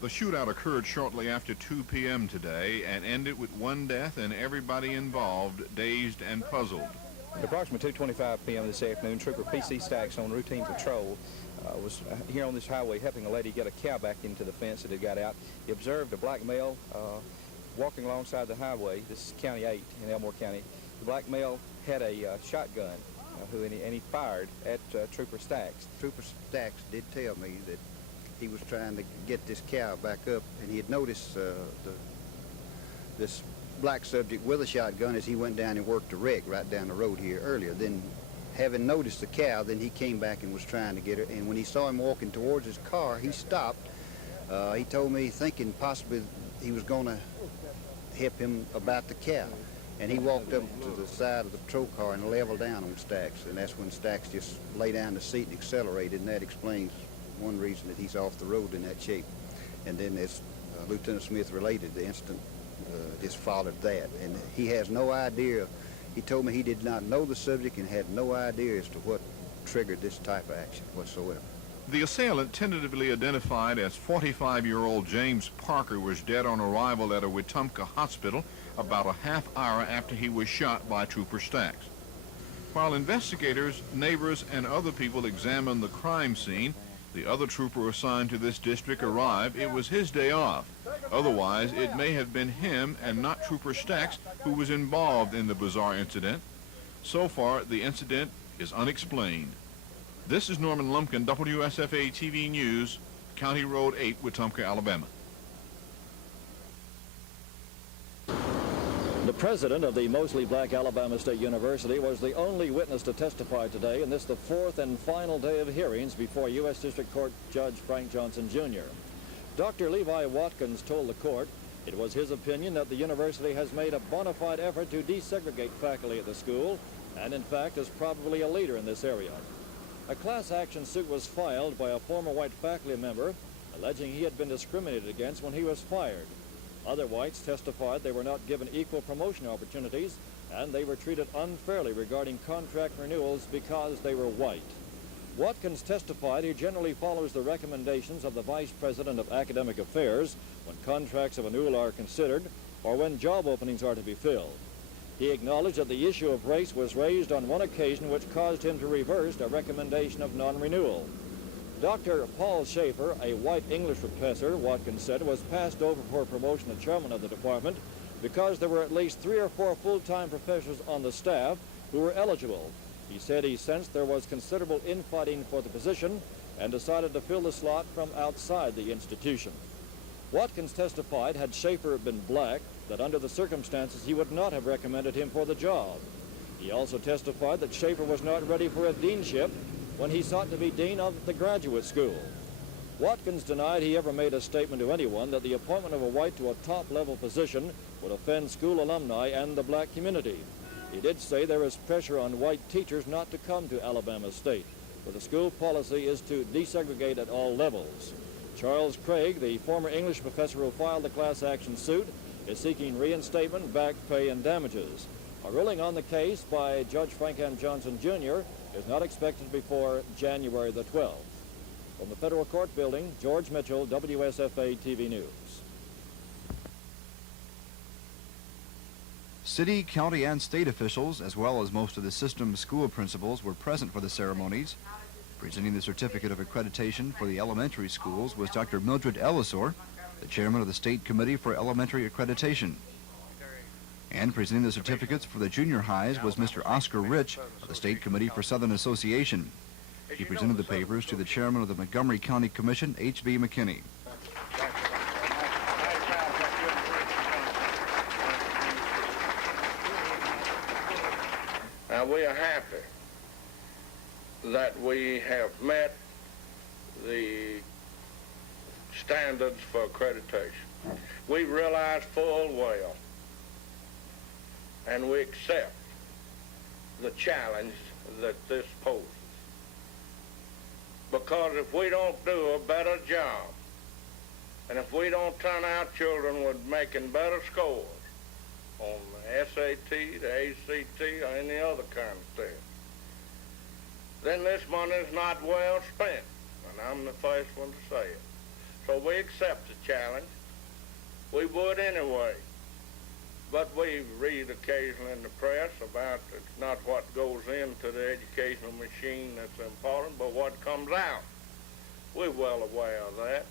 The shootout occurred shortly after 2 p.m. today and ended with one death and everybody involved dazed and puzzled. At approximately 2:25 p.m. this afternoon, Trooper P.C. Stacks on routine patrol was here on this highway helping a lady get a cow back into the fence that had got out. He observed a black male walking alongside the highway. This is County 8 in Elmore County. The black male had a shotgun and he fired at Trooper Stacks. Trooper Stacks did tell me that he was trying to get this cow back up, and he had noticed this black subject with a shotgun as he went down and worked a wreck right down the road here earlier. Then, having noticed the cow, then he came back and was trying to get her, and when he saw him walking towards his car, he stopped. He told me, thinking possibly he was going to help him about the cow, and he walked up to the side of the patrol car and leveled down on Stacks, and that's when Stacks just lay down the seat and accelerated, and that explains one reason that he's off the road in that shape. And then, as Lieutenant Smith related, the incident just followed that, and he has no idea. He told me he did not know the subject and had no idea as to what triggered this type of action whatsoever. The assailant, tentatively identified as 45-year-old James Parker, was dead on arrival at a Wetumpka hospital about a half hour after he was shot by Trooper Stacks. While investigators, neighbors, and other people examined the crime scene, the other trooper assigned to this district arrived. It was his day off. Otherwise, it may have been him and not Trooper Stacks who was involved in the bizarre incident. So far, the incident is unexplained. This is Norman Lumpkin, WSFA TV News, County Road 8, Wetumpka, Alabama. The president of the mostly black Alabama State University was the only witness to testify today, and this the fourth and final day of hearings before U.S. District Court Judge Frank Johnson, Jr. Dr. Levi Watkins told the court it was his opinion that the university has made a bona fide effort to desegregate faculty at the school, and in fact is probably a leader in this area. A class action suit was filed by a former white faculty member alleging he had been discriminated against when he was fired. Other whites testified they were not given equal promotion opportunities and they were treated unfairly regarding contract renewals because they were white. Watkins testified he generally follows the recommendations of the Vice President of Academic Affairs when contracts of renewal are considered or when job openings are to be filled. He acknowledged that the issue of race was raised on one occasion which caused him to reverse a recommendation of non-renewal. Dr. Paul Schaefer, a white English professor, Watkins said, was passed over for promotion to chairman of the department because there were at least 3 or 4 full-time professors on the staff who were eligible. He said he sensed there was considerable infighting for the position and decided to fill the slot from outside the institution. Watkins testified had Schaefer been black, that under the circumstances he would not have recommended him for the job. He also testified that Schaefer was not ready for a deanship when he sought to be dean of the graduate school. Watkins denied he ever made a statement to anyone that the appointment of a white to a top-level position would offend school alumni and the black community. He did say there is pressure on white teachers not to come to Alabama State, but the school policy is to desegregate at all levels. Charles Craig, the former English professor who filed the class action suit, is seeking reinstatement, back pay, and damages. A ruling on the case by Judge Frank M. Johnson, Jr. is not expected before January the 12th. From the Federal Court Building, George Mitchell, WSFA TV News. City, county, and state officials, as well as most of the system's school principals, were present for the ceremonies. Presenting the certificate of accreditation for the elementary schools was Dr. Mildred Ellisor, the chairman of the State Committee for Elementary Accreditation. And presenting the certificates for the junior highs was Mr. Oscar Rich of the State Committee for Southern Association. He presented the papers to the chairman of the Montgomery County Commission, H.B. McKinney. Now, we are happy that we have met the standards for accreditation. We realize full well and we accept the challenge that this poses. Because if we don't do a better job, and if we don't turn out children with making better scores on the SAT, the ACT, or any other kind of test, then this money is not well spent, and I'm the first one to say it. so we accept the challenge. We would anyway. But we read occasionally in the press about it's not what goes into the educational machine that's important, but what comes out. We're well aware of that.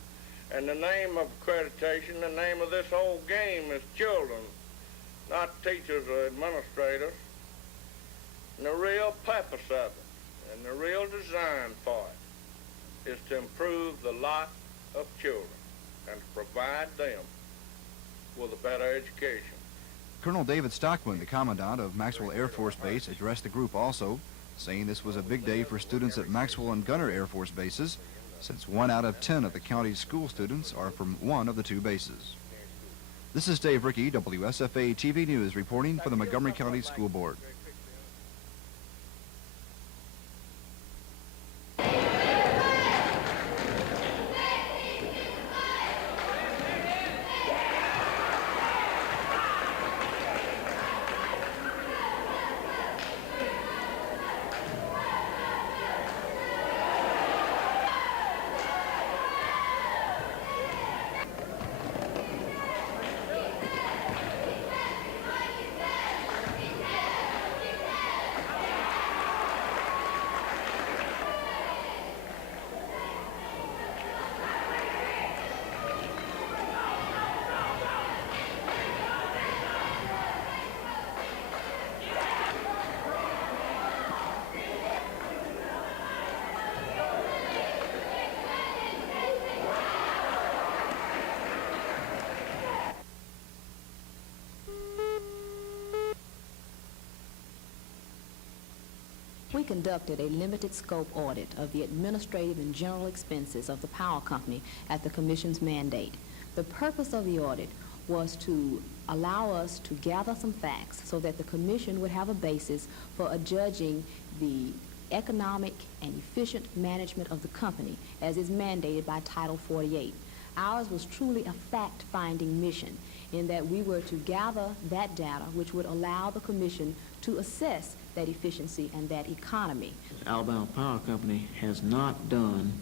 And the name of accreditation, the name of this whole game is children, not teachers or administrators. And the real purpose of it and the real design for it is to improve the lot of children and to provide them with a better education. Colonel David Stockman, the commandant of Maxwell Air Force Base, addressed the group also, saying this was a big day for students at Maxwell and Gunner Air Force bases, since 1 out of 10 of the county's school students are from one of the two bases. This is Dave Rickey, WSFA TV News, reporting for the Montgomery County School Board. We conducted a limited scope audit of the administrative and general expenses of the power company at the Commission's mandate. The purpose of the audit was to allow us to gather some facts so that the Commission would have a basis for adjudging the economic and efficient management of the company as is mandated by Title 48. Ours was truly a fact-finding mission in that we were to gather that data which would allow the Commission to assess that efficiency and that economy. Alabama Power Company has not done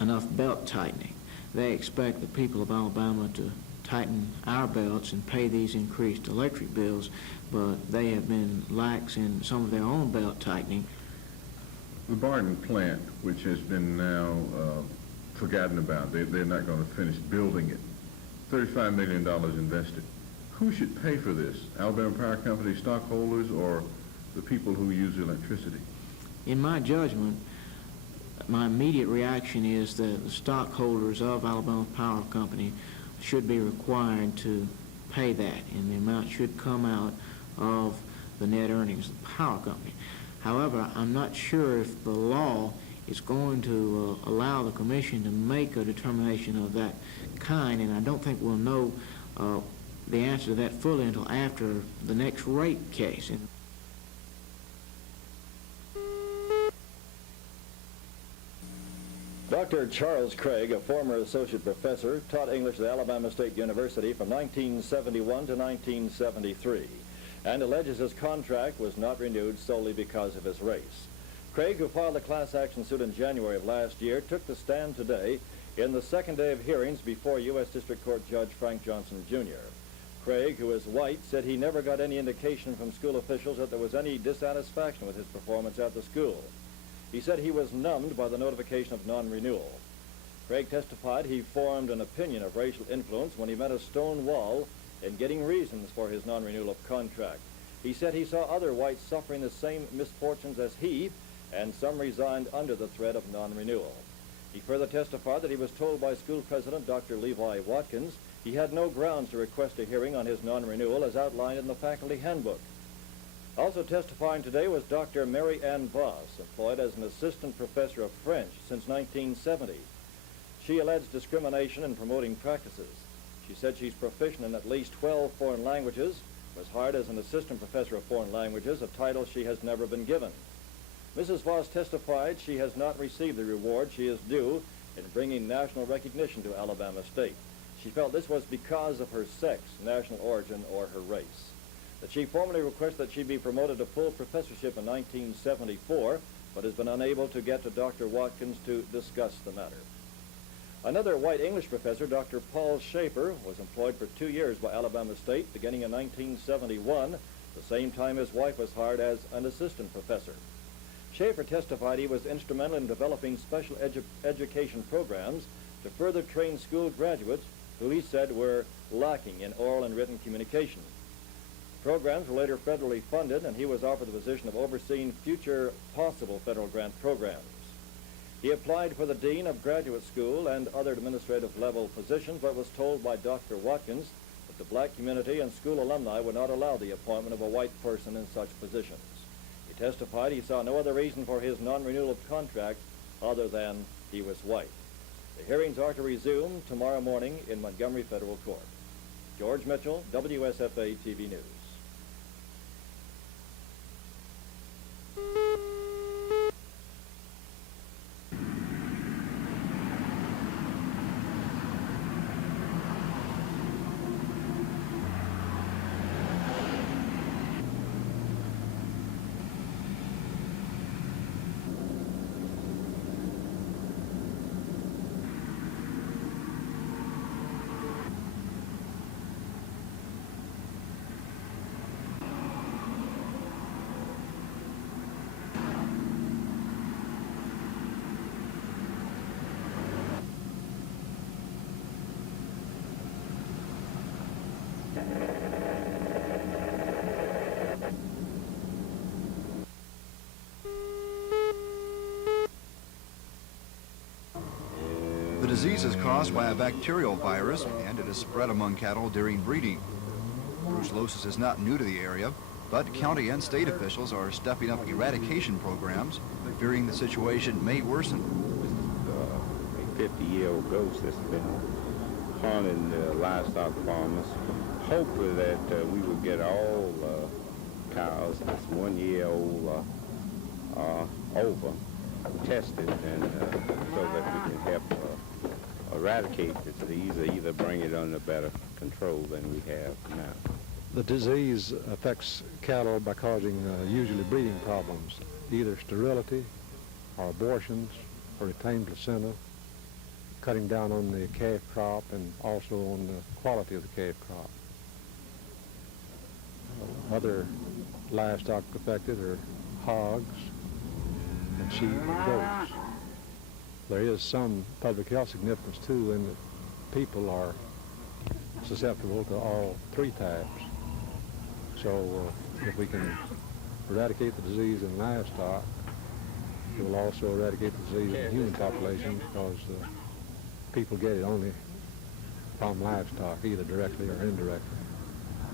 enough belt tightening. They expect the people of Alabama to tighten our belts and pay these increased electric bills, but they have been lax in some of their own belt tightening. The Barton plant, which has been now forgotten about, they're not going to finish building it. $35 million invested. Who should pay for this? Alabama Power Company stockholders or the people who use electricity? In my judgment, my immediate reaction is that the stockholders of Alabama Power Company should be required to pay that, and the amount should come out of the net earnings of the power company. However, I'm not sure if the law is going to allow the Commission to make a determination of that kind, and I don't think we'll know the answer to that fully until after the next rate case. Dr. Charles Craig, a former associate professor, taught English at Alabama State University from 1971 to 1973, and alleges his contract was not renewed solely because of his race. Craig, who filed a class action suit in January of last year, took the stand today in the second day of hearings before U.S. District Court Judge Frank Johnson, Jr. Craig, who is white, said he never got any indication from school officials that there was any dissatisfaction with his performance at the school. He said he was numbed by the notification of non-renewal. Craig testified he formed an opinion of racial influence when he met a stone wall in getting reasons for his non-renewal of contract. He said he saw other whites suffering the same misfortunes as he, and some resigned under the threat of non-renewal. He further testified that he was told by school president Dr. Levi Watkins he had no grounds to request a hearing on his non-renewal as outlined in the faculty handbook. Also testifying today was Dr. Mary Ann Voss, employed as an assistant professor of French since 1970. She alleged discrimination in promoting practices. She said she's proficient in at least 12 foreign languages, was hired as an assistant professor of foreign languages, a title she has never been given. Mrs. Voss testified she has not received the reward she is due in bringing national recognition to Alabama State. She felt this was because of her sex, national origin, or her race. That she formally requested that she be promoted to full professorship in 1974, but has been unable to get to Dr. Watkins to discuss the matter. Another white English professor, Dr. Paul Schaefer, was employed for 2 years by Alabama State beginning in 1971, the same time his wife was hired as an assistant professor. Schaefer testified he was instrumental in developing special education programs to further train school graduates who he said were lacking in oral and written communication. Programs were later federally funded, and he was offered the position of overseeing future possible federal grant programs. He applied for the Dean of Graduate School and other administrative level positions, but was told by Dr. Watkins that the black community and school alumni would not allow the appointment of a white person in such positions. He testified he saw no other reason for his non-renewal of contract other than he was white. The hearings are to resume tomorrow morning in Montgomery Federal Court. George Mitchell, WSFA TV News. The disease is caused by a bacterial virus, and it is spread among cattle during breeding. Brucellosis is not new to the area, but county and state officials are stepping up eradication programs, fearing the situation may worsen. A 50-year-old ghost that's been haunting the livestock farmers. Hopefully that we will get all cows that's 1 year old over tested, and so that we can help eradicate the disease or either bring it under better control than we have now. The disease affects cattle by causing usually breeding problems, either sterility or abortions or retained placenta, cutting down on the calf crop and also on the quality of the calf crop. Other livestock affected are hogs and sheep and goats. There is some public health significance too in that people are susceptible to all three types. So if we can eradicate the disease in livestock, it will also eradicate the disease in the human population, because people get it only from livestock, either directly or indirectly.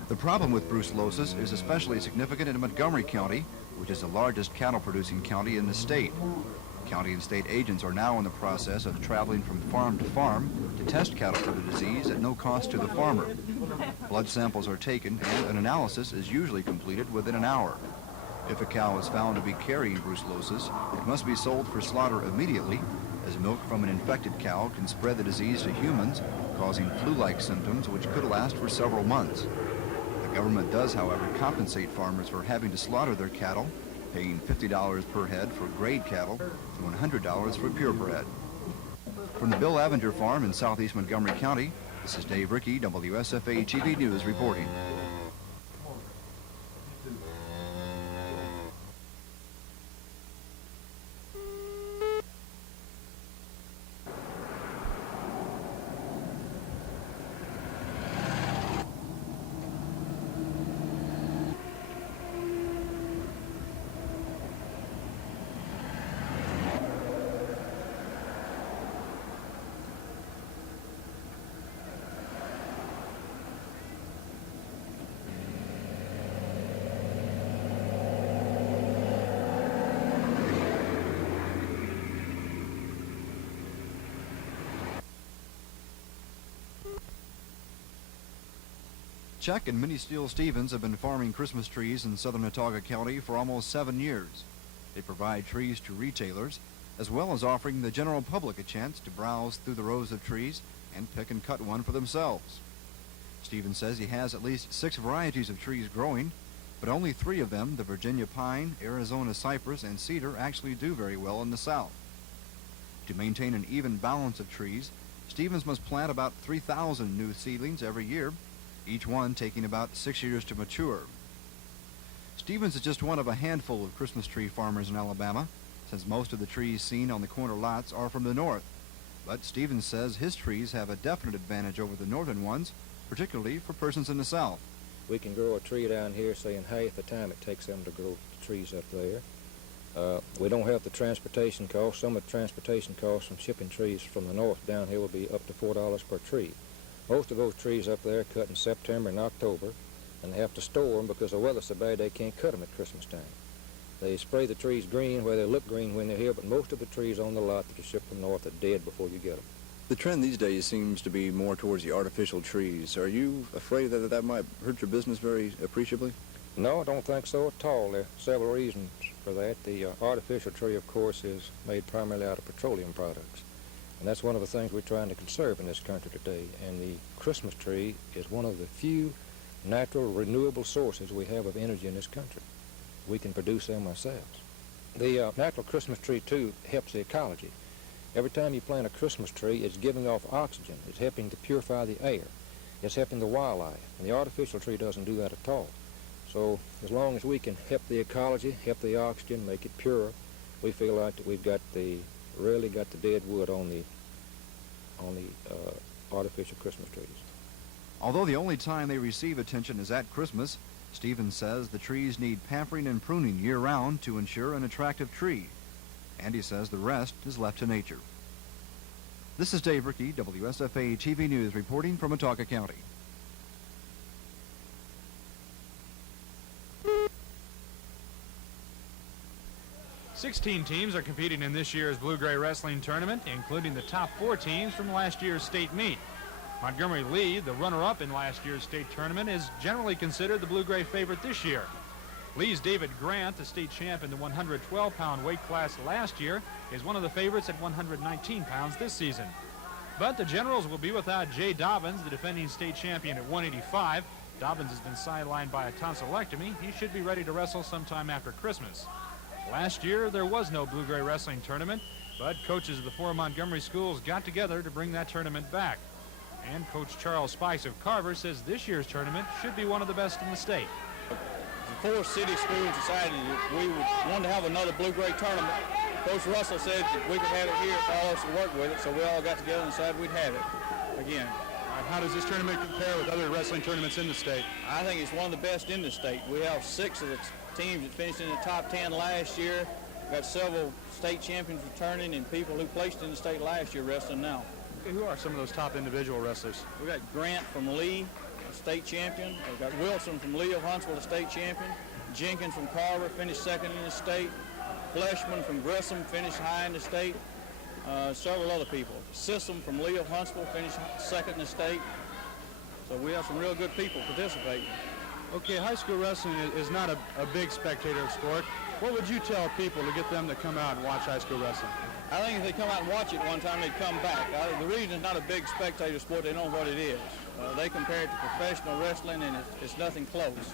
The problem with brucellosis is especially significant in Montgomery County, which is the largest cattle-producing county in the state. County and state agents are now in the process of traveling from farm to farm to test cattle for the disease at no cost to the farmer. Blood samples are taken, and an analysis is usually completed within an hour. If a cow is found to be carrying brucellosis, it must be sold for slaughter immediately, as milk from an infected cow can spread the disease to humans, causing flu-like symptoms which could last for several months. The government does, however, compensate farmers for having to slaughter their cattle, paying $50 per head for grade cattle and $100 for purebred. From the Bill Avenger Farm in southeast Montgomery County, this is Dave Rickey, WSFA TV News reporting. Chuck and Minnie Steele Stevens have been farming Christmas trees in southern Autauga County for almost 7 years. They provide trees to retailers, as well as offering the general public a chance to browse through the rows of trees and pick and cut one for themselves. Stevens says he has at least 6 varieties of trees growing, but only 3 of them, the Virginia pine, Arizona cypress, and cedar, actually do very well in the south. To maintain an even balance of trees, Stevens must plant about 3,000 new seedlings every year, each one taking about 6 years to mature. Stevens is just one of a handful of Christmas tree farmers in Alabama, since most of the trees seen on the corner lots are from the north. But Stevens says his trees have a definite advantage over the northern ones, particularly for persons in the south. We can grow a tree down here, say, in half the time it takes them to grow the trees up there. We don't have the transportation costs. Some of the transportation costs from shipping trees from the north down here will be up to $4 per tree. Most of those trees up there are cut in September and October, and they have to store them because the weather's so bad they can't cut them at Christmas time. They spray the trees green where they look green when they're here, but most of the trees on the lot that are shipped from north are dead before you get them. The trend these days seems to be more towards the artificial trees. Are you afraid that that might hurt your business very appreciably? No, I don't think so at all. There are several reasons for that. The artificial tree, of course, is made primarily out of petroleum products. And that's one of the things we're trying to conserve in this country today. And the Christmas tree is one of the few natural, renewable sources we have of energy in this country. We can produce them ourselves. The natural Christmas tree, too, helps the ecology. Every time you plant a Christmas tree, it's giving off oxygen. It's helping to purify the air. It's helping the wildlife. And the artificial tree doesn't do that at all. So as long as we can help the ecology, help the oxygen, make it purer, we feel like that we've really got the dead wood on the artificial Christmas trees. Although the only time they receive attention is at Christmas, Stevens says the trees need pampering and pruning year-round to ensure an attractive tree. And he says the rest is left to nature. This is Dave Rickey, WSFA TV News, reporting from Watauga County. Sixteen teams are competing in this year's Blue-Gray Wrestling Tournament, including the top 4 teams from last year's state meet. Montgomery Lee, the runner-up in last year's state tournament, is generally considered the Blue-Gray favorite this year. Lee's David Grant, the state champ in the 112-pound weight class last year, is one of the favorites at 119 pounds this season. But the Generals will be without Jay Dobbins, the defending state champion at 185. Dobbins has been sidelined by a tonsillectomy. He should be ready to wrestle sometime after Christmas. Last year, there was no Blue-Gray Wrestling Tournament, but coaches of the 4 Montgomery schools got together to bring that tournament back. And Coach Charles Spice of Carver says this year's tournament should be one of the best in the state. The 4 city schools decided that we wanted to have another Blue-Gray tournament. Coach Russell said that we could have it here for all of us to work with it, so we all got together and decided we'd have it again. How does this tournament compare with other wrestling tournaments in the state? I think it's one of the best in the state. We have 6 of the teams that finished in the top 10 last year. We've got several state champions returning and people who placed in the state last year wrestling now. Okay, who are some of those top individual wrestlers? We've got Grant from Lee, a state champion. We've got Wilson from Lee of Huntsville, a state champion. Jenkins from Carver finished 2nd in the state. Fleshman from Grissom finished high in the state. Several other people. Sissom from Lee of Huntsville finished 2nd in the state. So we have some real good people participating. Okay, high school wrestling is not a big spectator sport. What would you tell people to get them to come out and watch high school wrestling? I think if they come out and watch it one time, they'd come back. The reason it's not a big spectator sport, they know what it is. They compare it to professional wrestling, and it's nothing close.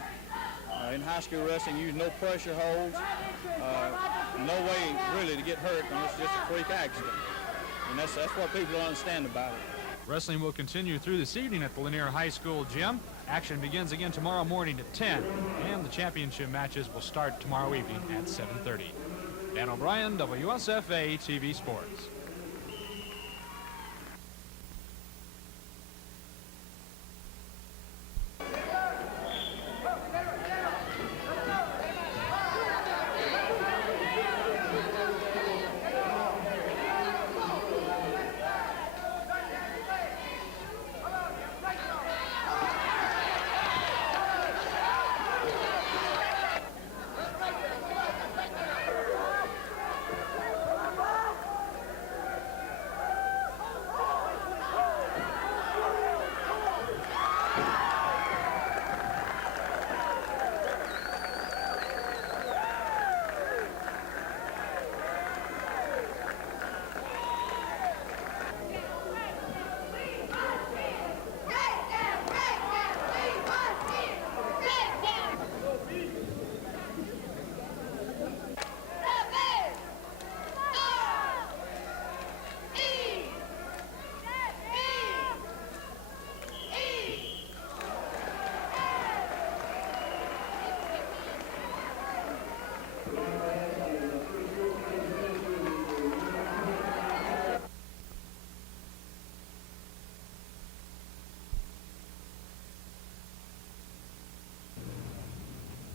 In high school wrestling, you use no pressure holds, no way really to get hurt, and it's just a freak accident. And that's what people don't understand about it. Wrestling will continue through this evening at the Lanier High School gym. Action begins again tomorrow morning at 10, and the championship matches will start tomorrow evening at 7:30. Dan O'Brien, WSFA TV Sports.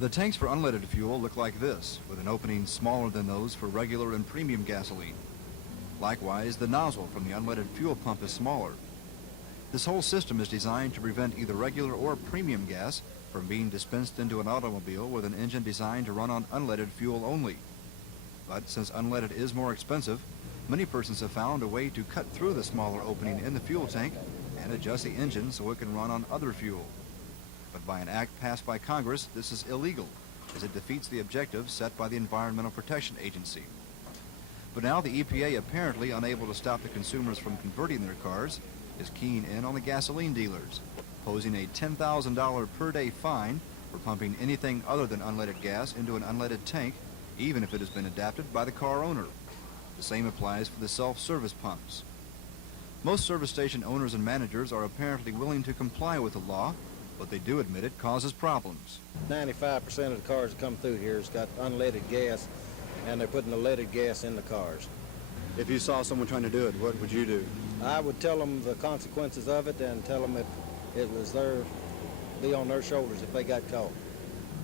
The tanks for unleaded fuel look like this, with an opening smaller than those for regular and premium gasoline. Likewise, the nozzle from the unleaded fuel pump is smaller. This whole system is designed to prevent either regular or premium gas from being dispensed into an automobile with an engine designed to run on unleaded fuel only. But since unleaded is more expensive, many persons have found a way to cut through the smaller opening in the fuel tank and adjust the engine so it can run on other fuel. But by an act passed by Congress, this is illegal, as it defeats the objectives set by the Environmental Protection Agency. But now the EPA, apparently unable to stop the consumers from converting their cars, is keen in on the gasoline dealers, posing a $10,000 per day fine for pumping anything other than unleaded gas into an unleaded tank, even if it has been adapted by the car owner. The same applies for the self-service pumps. Most service station owners and managers are apparently willing to comply with the law, but they do admit it causes problems. 95% of the cars that come through here has got unleaded gas, and they're putting the leaded gas in the cars. If you saw someone trying to do it, what would you do? I would tell them the consequences of it and tell them if it was be on their shoulders if they got caught.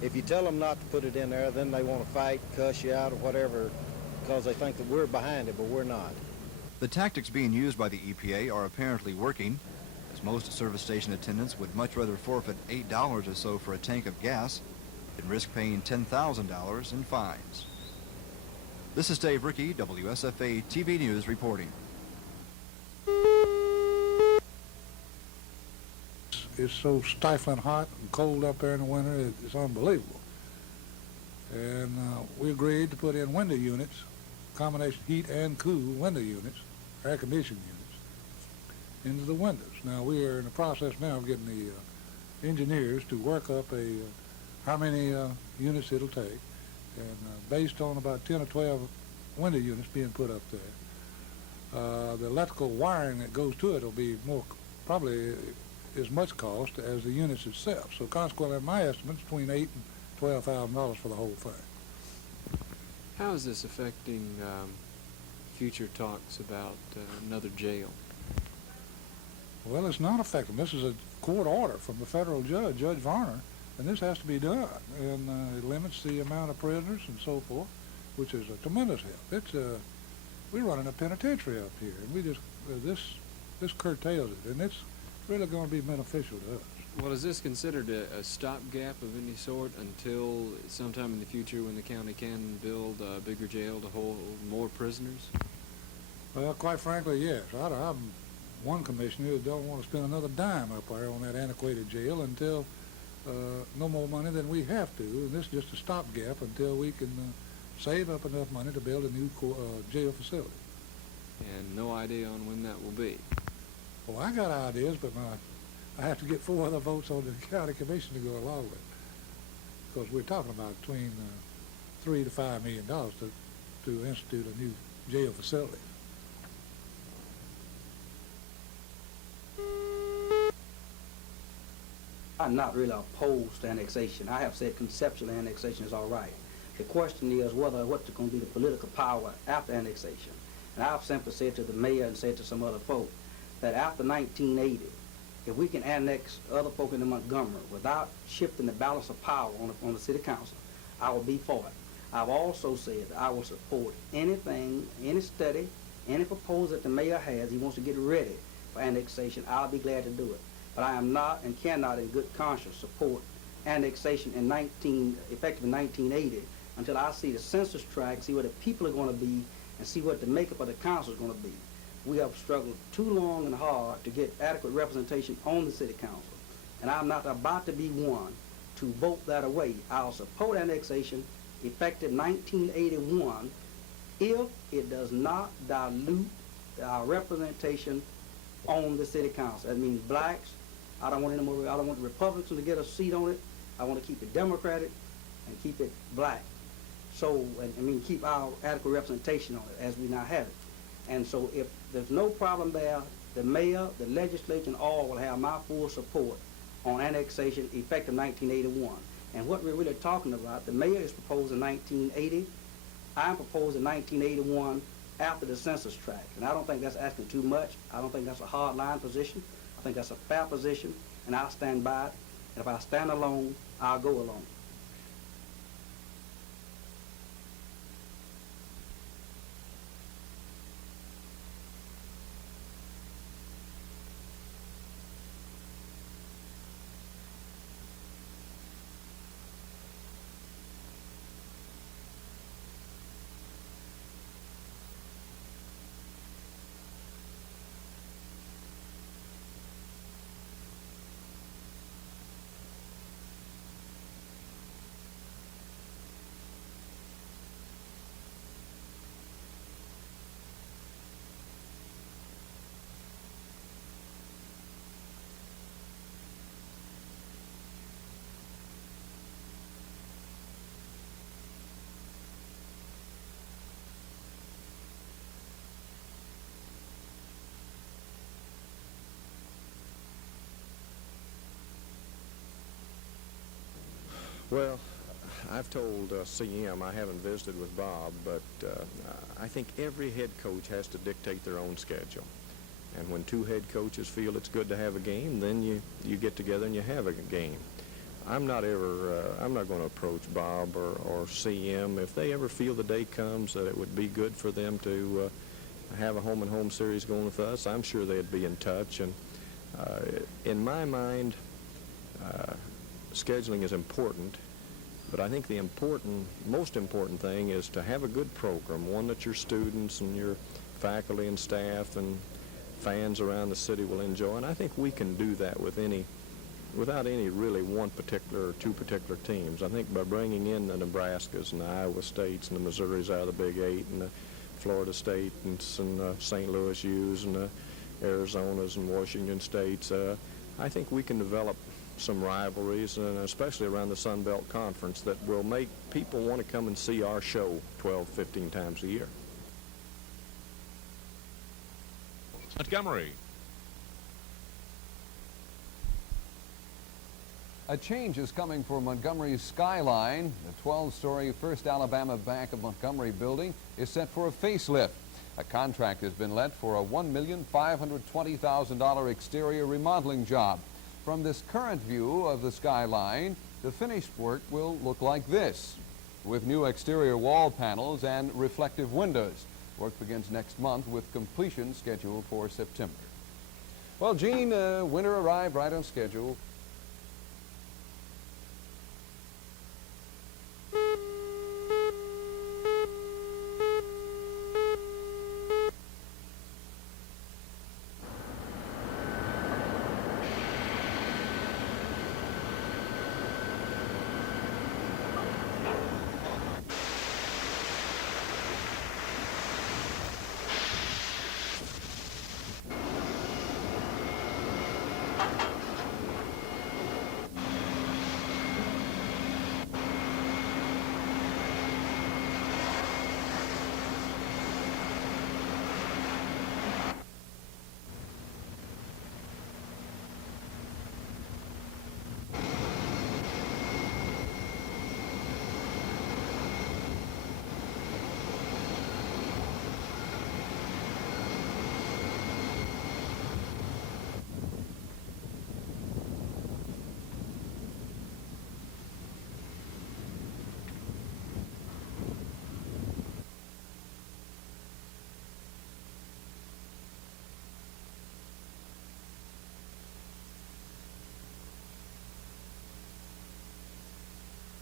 If you tell them not to put it in there, then they want to fight, cuss you out or whatever, because they think that we're behind it, but we're not. The tactics being used by the EPA are apparently working, as most service station attendants would much rather forfeit $8 or so for a tank of gas than risk paying $10,000 in fines. This is Dave Rickey, WSFA TV News reporting. It's so stifling hot and cold up there in the winter, it's unbelievable. And we agreed to put in window units, combination heat and cool window units, air conditioning units, into the windows. Now we are in the process now of getting the engineers to work up how many units it'll take, and based on about 10 or 12 window units being put up there, the electrical wiring that goes to it will be probably as much cost as the units itself. So consequently, my estimate is between $8,000 and $12,000 for the whole thing. How is this affecting future talks about another jail? Well, it's not affecting. This is a court order from the federal judge, Judge Varner, and this has to be done. And it limits the amount of prisoners and so forth, which is a tremendous help. We're running a penitentiary up here, and we just this curtails it, and it's really going to be beneficial to us. Well, is this considered a stopgap of any sort until sometime in the future when the county can build a bigger jail to hold more prisoners? Well, quite frankly, yes. I'm one commissioner who don't want to spend another dime up there on that antiquated jail until no more money than we have to. And this is just a stopgap until we can save up enough money to build a new jail facility. And no idea on when that will be? Well, I got ideas, but I have to get 4 other votes on the county commission to go along with it. Because we're talking about between $3 to $5 million to institute a new jail facility. I'm not really opposed to annexation. I have said conceptual annexation is all right. The question is what's going to be the political power after annexation. And I've simply said to the mayor and said to some other folk that after 1980, if we can annex other folk into Montgomery without shifting the balance of power on the city council, I will be for it. I've also said that I will support anything, any study, any proposal that the mayor has, he wants to get ready for annexation, I'll be glad to do it. But I am not and cannot in good conscience support annexation effective in 1980 until I see the census tract, see where the people are going to be, and see what the makeup of the council is going to be. We have struggled too long and hard to get adequate representation on the city council, and I'm not about to be one to vote that away. I'll support annexation effective 1981 if it does not dilute our representation on the city council. That means blacks. I don't want any more. I don't want the Republicans to get a seat on it. I want to keep it Democratic and keep it black. So, keep our adequate representation on it as we now have it. And so if there's no problem there, the mayor, the legislature, and all will have my full support on annexation effective 1981. And what we're really talking about, the mayor is proposing 1980. I'm proposing 1981 after the census tract. And I don't think that's asking too much. I don't think that's a hard line position. I think that's a fair position, and I'll stand by it. And if I stand alone, I'll go alone. Well, I've told CM, I haven't visited with Bob, but I think every head coach has to dictate their own schedule. And when two head coaches feel it's good to have a game, then you get together and you have a game. I'm not going to approach Bob or CM. If they ever feel the day comes that it would be good for them to have a home-and-home series going with us, I'm sure they'd be in touch. And in my mind, scheduling is important, but I think the most important thing is to have a good program, one that your students and your faculty and staff and fans around the city will enjoy. And I think we can do that without any really one particular or two particular teams. I think by bringing in the Nebraskas and the Iowa States and the Missouris out of the Big Eight and the Florida State and St. Louis U's and the Arizonas and Washington States, I think we can develop some rivalries, and especially around the Sun Belt Conference, that will make people want to come and see our show 12, 15 times a year. Montgomery. A change is coming for Montgomery's skyline. The 12-story First Alabama Bank of Montgomery building is set for a facelift. A contract has been let for a $1,520,000 exterior remodeling job. From this current view of the skyline, the finished work will look like this, with new exterior wall panels and reflective windows. Work begins next month with completion scheduled for September. Well, Gene, winter arrived right on schedule.